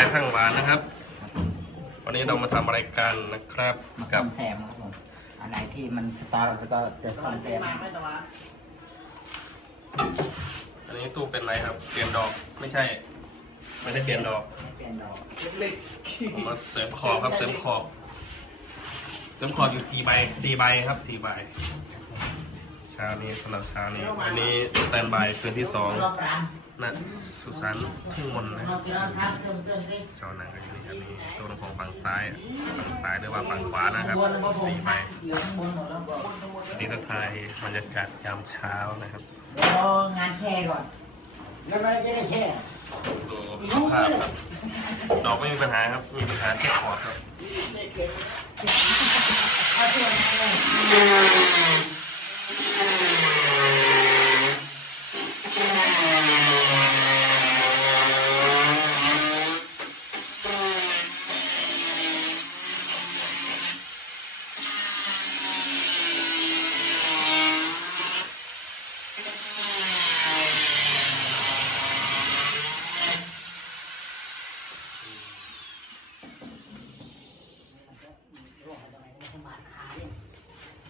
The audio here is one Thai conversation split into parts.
ายทั้งหวานนะครับ วันนี้เรามาทำอะไรกันนะครับมากัซ่อบ มแซมครับผมอันไหนที่มันสตาร์ทแล้วก็จะซ่อมแซมอันนี้ตู้เป็นอะไรครับ เปลี่ยนดอกไม่ใช่ ไม่ได้เปลี่ยนดอกไม่เปลี่ยนดอกผมมาเสริมขอบครับ เสริมขอบ เสริมขอบอยู่กี่ใบสี่ใบครับสี่ใบเช้านี้สำหรับเช้านี้วันนี้สแตนบายคืนที่สอง ณสุสานทุ่งมนต์นะครับเจ้าหนังก็อยู่นี่ครับนี่ตัวลำโพงฝั่งซ้ายอะฝั่งซ้ายหรือว่าฝั่งขวานะครับสี่ใบอยู่ข้างบนหมดแล้วก็สวัสดีทักทายบรรยากาศยามเช้านะครับเดี๋ยวรองานแช่ก่อนแล้วไม่ได้แช่ดูสภาพครับดอกไม่มีปัญหาครับมีปัญหาแค่คอร์ดครับเอาส่วนนั้นเลย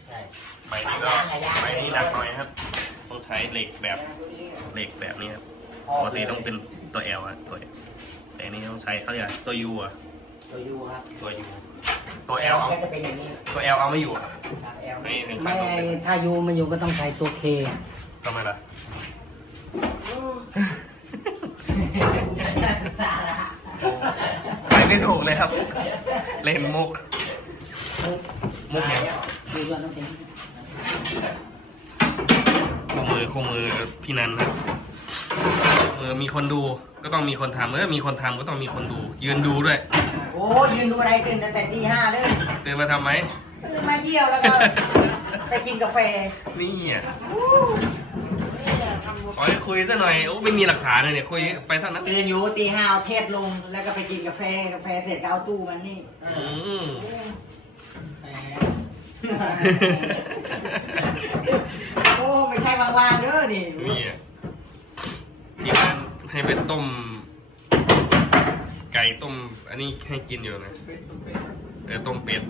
ใช่ ใบนี้ก็ใบนี้หนักหน่อยครับ ต้องใช้เหล็กแบบเหล็กแบบนี้ครับปก ติต้องเป็นตัว L อะตัว L แต่อันนี้ต้องใช้เขาเรียกอะไรตัว U อะตัวยูครับตัว U ตัว L เอาก็จะเป็นอย่างนี้ตัว L เอาไม่อยู่อะ ครับ L ไม่ถึงขั้ไม่นต้องเป็นถ้ายูมันอยู่ก็ต้องใช้ตัวเคทำไมล่ะ สาระไปไม่ถูกเลยครับ เล่นมุก มุกเนี่ย ดูด้วยน้องเจมคู่มือคู่มือพี่นันครับ เออมีคนดูก็ต้องมีคนทำเออมีคนทำก็ต้องมีคนดู ยืนดูด้วยโอ้ยืนดูอะไรตื่นตั้งแต่ตีห้าเลยตื่นมาทำไหมตื่นมาเยี่ยวแล้วก็ไปกินกาแฟนี่อะขอให้คุยซะหน่อยโอ้ไม่มีหลักฐานเลยเนี่ยคุยไปเท่านั้นตื่นอยู่ตีห้าเอาเทปลงแล้วก็ไปกินกาแฟกาแฟเสร็จก็เอาตู้มันนี่อืมแหมโอ้ไม่ใช่ว่างๆเด้อนี่นี่อะที่บ้านให้ไป ต้ม ไก่ต้ม อันนี้ให้กินอยู่นะเออต้มเป็ด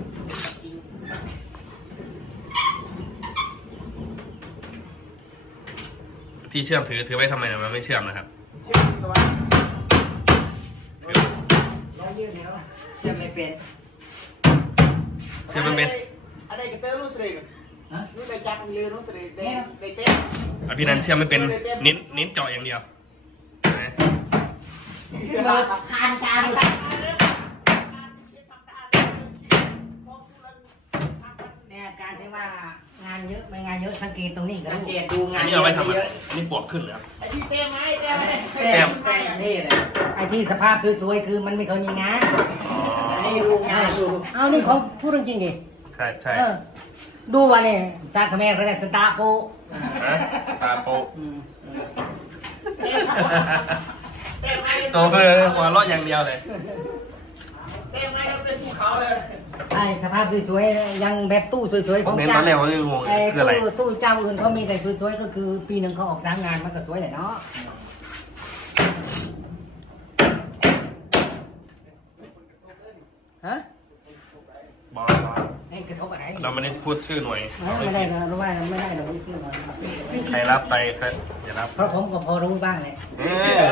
ที่เชื่อมถือถือไว้ทำไมนะมันไม่เชื่อมนะครับเชื่อมตัวถือร้อยยืดแล้วเชื่อไม่เป็นเชื่อมมันเป็นอะไรกันเตอร์รู้สึกฮะรู้ได้จับเรือรู้สึกได้ได้เต้นอภินันท์เชื่อมไม่เป็นนิ้นนิ้นเจาะอย่างเดียวนะเปิด คานจานเนี่ยการที่ว่างานเยอะไม่งานเยอะสังเกตตรงนี้ก็สังเกตดูงาอันนนี้เอาไว้ทำอะไรอันนี้ปวกขึ้นเหรอไอ้ที่เต้นไหมเต้นไหมแต้มแต้มนี่เลยไอ้ที่สภาพสวยๆคือมันไม่เคยมีงานอ๋อ อันนี้ดูงานดูเอานี่ของพูดจริงๆดิใช่ใช่เออดูว่าเนี่ยซาคาเมรเขาเรียกสตาร์โป ฮะสตาร์โปะอืม โซเฟอร์หัวเราะอย่างเดียวเลยเต้นไหมเป็นภูเขาเลยไอ้สภาพสวยๆยังแบบตู้สวยๆผขมองเน้นตเจ้าอนแรกว่าคืองงไอ้คืออะไรตู้ตู้เจ้าอื่นเขามีแต่สวยๆก็คือ ปีหนึ่งเขาออกสามงานมันก็สวยแหละเนาะฮะบอกว่าไอ้ กระทบอะไรเราไม่ได้พูดชื่อหน่วย ไม่ได้นะรู้ว่าไม่ได้เราไม่ชื่อหรอกใครรับไปใครอย่ารับเพราะผมก็พอรู้บ้างเลยเออ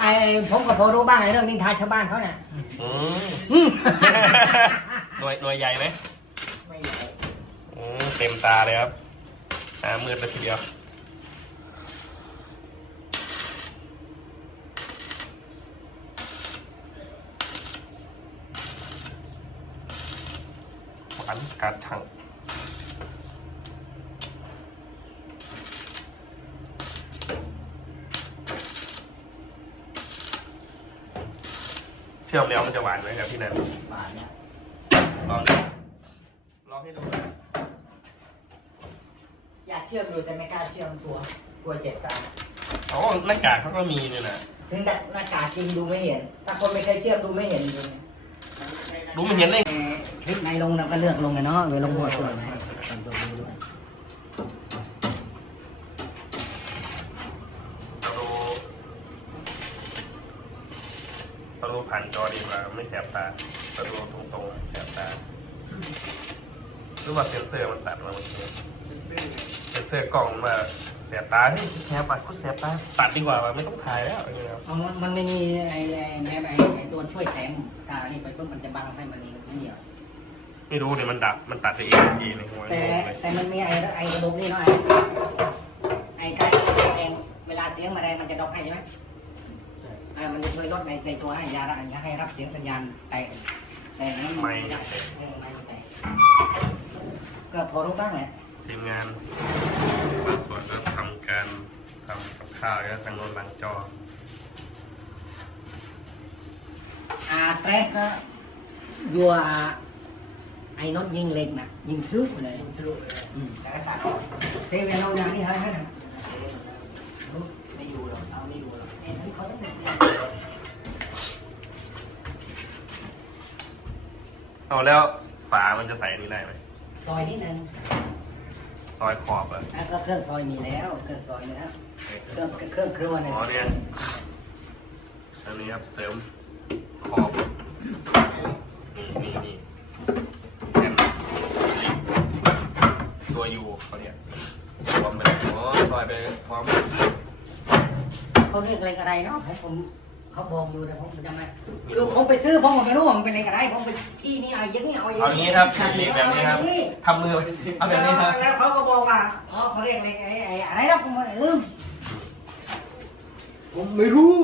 ไอ้ผมก็พอรู้บ้างไอ้เรื่องนินทาชาวบ้านเขาเนี่ยอืมอืมหน่วยหน่วยใหญ่ไหมไม่ใช่อืมเต็มตาเลยครับตามืดไปทีเดียว หวานกัดชังเชื่อมแล้วมันจะหวานไหมครับพี่นันบ้านเนี่ยลองดูลองให้ดูนะอยากเชื่อมดูแต่ไม่กล้าเชื่อมตัวกลัวเจ็บตาอ๋อหน้ากากเขาก็มีเนี่ยนะถึงแต่หน้ากากจริงดูไม่เห็น ถ้าคนไม่เคยเชื่อมดูไม่เห็นจริง รู้ไม่เห็นได้คลิปไหนลงเราก็เลือกลงไงเนาะเดี๋ยลงหัวส่วนไหนตัวดูด้วยเราดูผ่านจอดีกว่าไม่แสบตาถ้าดูตรงๆแสบตาหรือว่าเซนเซอร์มันตัดมาเมื่อกี้เซนเซอร์กล้องมาแสบตาเฮ้ยแสบปากก็แสบตาตัดดีกว่าไม่ต้องถ่ายแล้วเอามันมันไม่มีไอ้ไอ้แม่ไอ้ ไอ้ตัวช่วยแสงตานี่ไปปุ๊บมันจะบังให้มันเองไม่เดียว ไม่รู้เนี่ยมันดับมันตัดไปเองทีในหัวแต่งงเลยแต่มันมีไอ้ไอ้ระบบนี่เนาะไอ้ไอ้การเองเวลาเสียงมาได้มันจะดอกให้ใช่ไหมอ่ามันจะช่วยลดในในตัวให้ยาอย่าให้รับเสียงสัญญาณแต่แต่นั้นนไม่ได้เออไม่ไม่ก็พอรู้บ้างแหละทีมงานบางส่วนก็ทำการทำกับข้าวแล้วทางโน้นหลังจอ อ่า แตรกก็ยัวไอ้นดยิงเล็กนะยิงทะลุเลยทะลุเลยอืมแต่ก็ตัดออกเทเวนเอาอย่างนี้ให้ให้นะไม่อยู่หรอกเอาไม่อยู่หรอกเอ้ยเขาต้องเป็นเอาแล้วฝามันจะใส่อันนี้ได้ไหมซอยนิดนึงซอยขอบอะอะก็เครื่องซอยมีแล้วเครื่องซอยมีแล้วเครื่องเครื่องครัวเนี่ยอ๋อเนี่ยอันนี้ครับเสริมขอบนี่นี่นี่แผ่นเหล็กตัวยู เขาเนี่ยรวมไปเลยอ๋อซอยไปพร้อมเขาเรียกอะไรกันไรเนาะผมผมเขาบอกอยู่แต่ผมจำไม่คือผมไปซื้อผมก็ไม่รู้ว่ามันเป็นอะไรกันไรผมไปที่นี่เอาอย่างนี้เอาอย่างเอาอย่างนี้ครับเหล็กแบบนี้ครับทำมือไว้เอาแบบนี้ครับแล้วเขาก็บอกว่าอ๋อเขาเรียกอะไรไอ้ไอ้อะไรนะผมลืมผมไม่รู้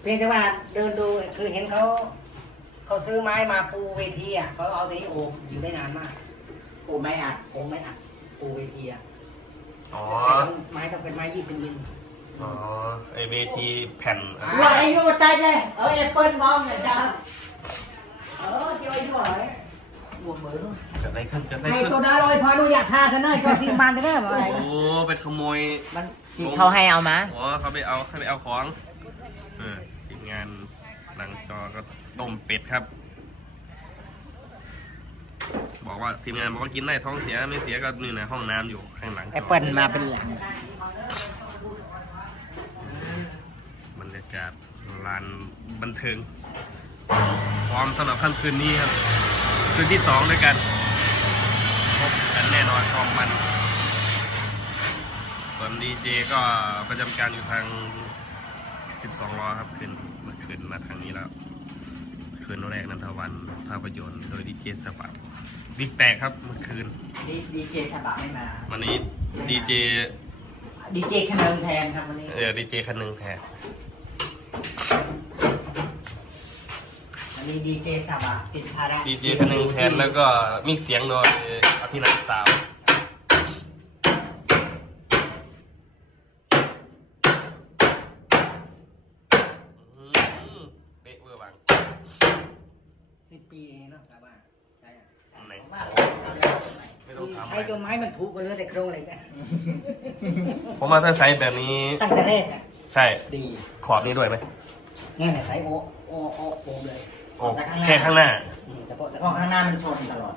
เพียงแต่ว่าเดินดูคือเห็นเขาเขาซื้อไม้มาปูเวทีอะเขาเอาตัวนี้โอบอยู่ได้นานมากโอบไม้อัดโอบไม้อัด ปูเวทีอะอ๋อ ไม้ต้องเป็นไม้ยี่สิบมิลอ๋อ ไอเวทีแผ่นอะว่าอายุตายเลยเออแอปเปิลมองเลยจ้าเออเจ้าอายุอะไรบวมเบอร์เกิดอะไรขึ้นเกิดอะไรไอ้ขึ้น ตัวดาลอยพาดูอยากทาซะเนอะตัวที่บ้านได้ไหมบ่อะไรโอ้เป็นขโมย มันเขาให้เอามาอ๋อเขาไปเอาให้ไปเอาของเออทีมงานหลังจอก็ต้มเป็ดครับ บอกว่าทีมงานบอกว่ากินได้ท้องเสียไม่เสียก็นี่นะห้องน้ำอยู่ข้างหลังจแอปเปิลมาเป็นหลังบรรยากาศลานบันเทิงพร้อมสำหรับค่ำคืนนี้ครับ คืนที่สองด้วยกันพบกันแน่นอนความมัน ส่วนดีเจก็ประจำการอยู่ทาง 12ล้อครับขึ้นมาขึ้นมาทางนี้แล้ว คืนแรกนันทวันภาพยนตร์โดยดีเจสปับ บิ๊กแตกครับเมื่อคืน ดีดีเจสบะไม่มา วันนี้ดีเจดีเจขนมแทนครับวันนี้ เออดีเจคันหนึ่งแทนวันนี้ดีเจสบะติดภาระดีเจคันหนึ่งแทนแล้วก็มิกเสียงโดยอภินันท์สาว อืมเป๊ะเวอร์วัง สิบปีเองเนาะครับว่าใช่อะ ไหน ว่า ไม่ต้องทำใช้จนไม้มันถูกกันเลยแต่โครงเหล็กอะผมว่าถ้าใช้แบบนี้ ตั้งแต่แรกอะใช่ ดีขอบนี้ด้วยไหมนี่แหละใช้โอโอโอโอมเลยโอ้แค่ข้างหน้า อืมแต่พอแต่พอข้างหน้ามันชนตลอด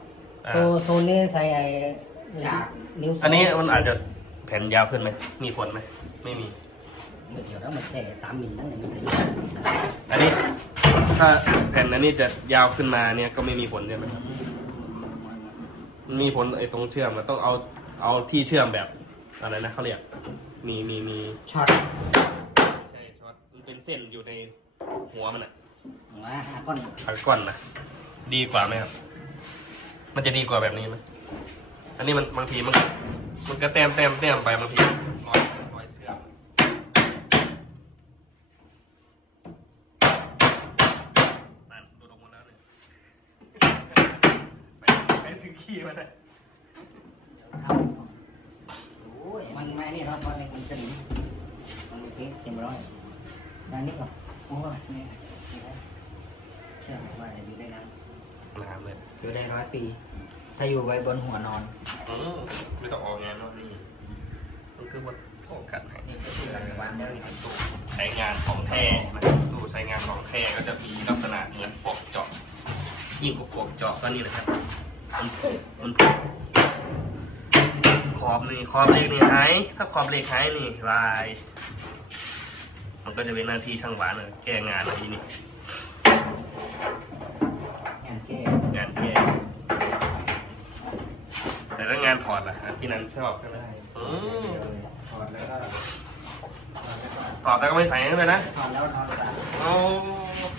อ่า โซโซนนี้ใส่ไอ้ฉาก นิ้วอันนี้มันอาจจะแผ่นยาวขึ้นไหม มีผลไหม ไม่มี ไม่เกี่ยวแล้วมันแค่สามมิลนั่นเองมันถึงอันนี้ถ้าแผ่นอันนี้จะยาวขึ้นมาเนี่ยก็ไม่มีผลใช่ไหมครับ มันมีผลไอ้ตรงเชื่อมมันต้องเอาเอาที่เชื่อมแบบอะไรนะเขาเรียกมีมีมีช็อตใช่ช็อตมันเป็นเส้นอยู่ในหัวมันอะมาหาก้อนทางก้อนนะดีกว่าไหมครับ มันจะดีกว่าแบบนี้ไหมอันนี้มันบางทีมัน มันก็แต้มแต้มแต้มไปบางทีรอยรอยเชื่อมนั่นดูดออกมาแล้วเนี่ย ไปไปถึง ขี้มันนะครับโอ้ยมันไม่นี่เราตอนในคุณสนิมมันโอเคเต็มร้อยด้านนี้ก่อนโอ้ยเนี่ยเชื่อผมว่าอยู่ได้นานน้ำเลยอยู่ได้ร้อยปี ถ้าอยู่ไว้บนหัวนอนอืมไม่ต้องออกงานเนอะนี่มันคือว่าโฟกัสให้นี่ก็คือวันเดินตู้ใช้งานของแท้นะตู้ใช้งานของแท้ก็จะมีลักษณะเหมือนปลอกเจาะยิ่งกว่าปลอกเจาะก็นี่แหละครับ มันผุมันผุขอบนี่ขอบเหล็กนี่หายถ้าขอบเหล็กหายนี่ลาย มันก็จะเป็นหน้าที่ช่างหวานเลยแก้งานอะไรที่นี่แก้งานแก้แต่ถ้างานถอดล่ะฮะพี่นันชอบใช่ไหมได้อืมถอดแล้วก็ถอดแล้วก็ถอดแล้วก็ไม่ใส่เข้าไปนะถอดแล้วถอดแล้วโอ้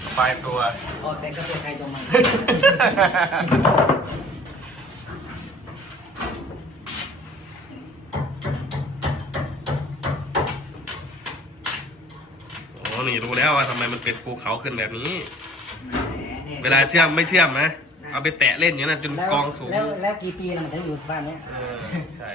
สบายตัวถอดเสร็จก็ตัวใครตัวมัน รู้แล้วว่าทำไมมันเป็นภูเขาขึ้นแบบนี้แหมนี่ยเวลาเชื่อมไม่เชื่อมนะ เอาไปแตะเล่นอย่างนั้นจนแล้วกองสูง แล้วแล้วกี่ปีแล้วมันถึงอยู่สภาพเนี้ย เออ ใช่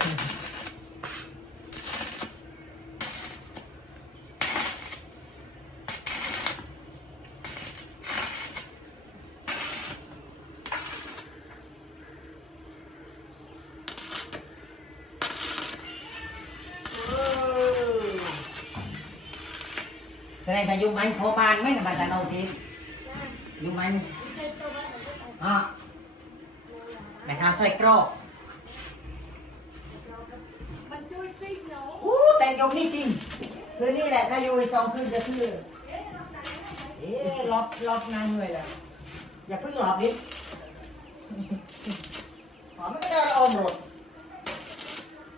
แสดงแต่ยุ่งมันโคบานไหมนะบาจานเอาทียุ่งมันอะแต่ทางใส่กรอกอู้แต่งยงนี่จริงคืนนี้แหละถ้าอยู่อีกสองคืนจะคือเอ๊ะล็อกล็อกนางเหนื่อยแล้วอย่าเพิ่งหลับดิหอ๋อไม่ก็ได้ออมรถ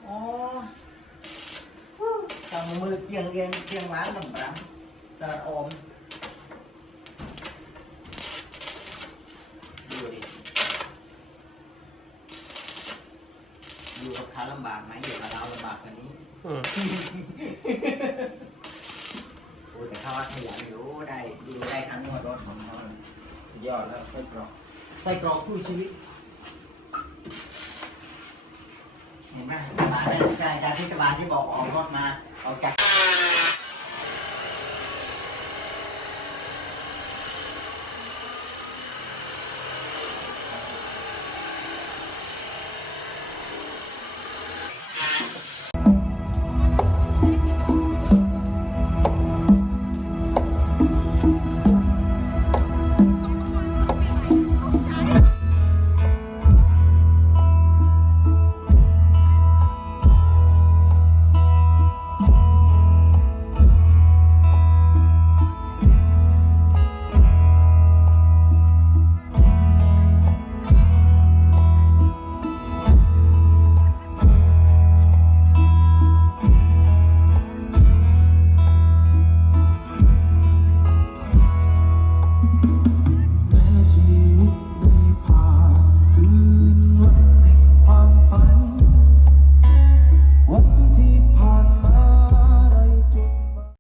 อ๋อฮู้จังมือเจีย งเรียงเจียงหวานลำบากแต่ออม ดูดิ อยู่กับเขาลำบากไหมอยู่กับเราลำบากกว่านี้ อืมโอ้แต่เขาว่าขยันอยู่ได้ดูได้ทั้งหมดรถของเขาสุดยอดแล้วไส้กรอกไส้กรอกช่วยชีวิต เห็นไหมบาลได้ใช่การที่บาลที่บอกออกรถมาเอาจาก